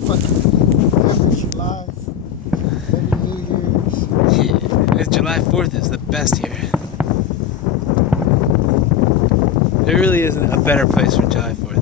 Fucking every July, every New Year's. Yeah, it's July 4th is the best here. There really isn't a better place for July 4th.